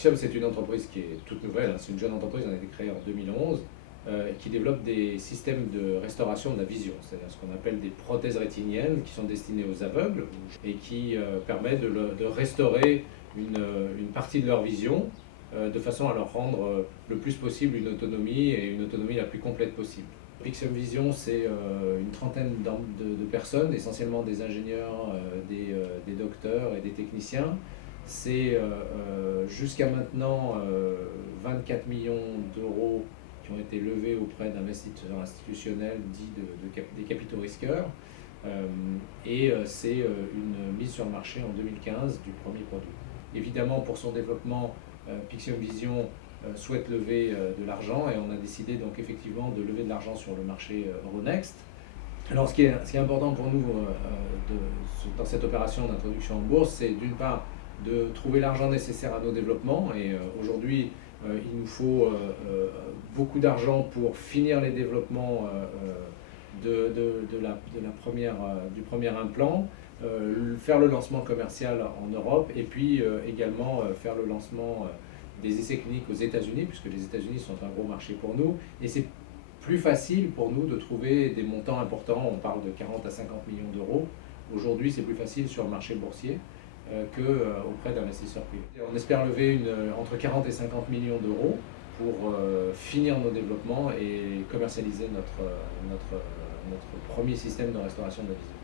Pixium, c'est une entreprise qui est toute nouvelle, hein. C'est une jeune entreprise, elle a été créée en 2011, qui développe des systèmes de restauration de la vision, c'est-à-dire ce qu'on appelle des prothèses rétiniennes qui sont destinées aux aveugles et qui permettent de restaurer une partie de leur vision de façon à leur rendre le plus possible une autonomie et une autonomie la plus complète possible. Pixium Vision, c'est une trentaine de personnes, essentiellement des ingénieurs, des docteurs et des techniciens. C'est jusqu'à maintenant 24 millions d'euros qui ont été levés auprès d'investisseurs institutionnels dits des capitaux risqueurs. C'est une mise sur le marché en 2015 du premier produit. Évidemment, pour son développement, Pixium Vision souhaite lever de l'argent et on a décidé donc effectivement de lever de l'argent sur le marché Euronext. Alors ce qui est important pour nous dans cette opération d'introduction en bourse, c'est d'une part de trouver l'argent nécessaire à nos développements et aujourd'hui il nous faut beaucoup d'argent pour finir les développements du premier implant, faire le lancement commercial en Europe et puis également faire le lancement des essais cliniques aux États-Unis, puisque les États-Unis sont un gros marché pour nous. Et c'est plus facile pour nous de trouver des montants importants, on parle de 40 à 50 millions d'euros. Aujourd'hui, c'est plus facile sur le marché boursier qu'auprès d'investisseurs privés. On espère lever entre 40 et 50 millions d'euros pour finir nos développements et commercialiser notre premier système de restauration de la vision.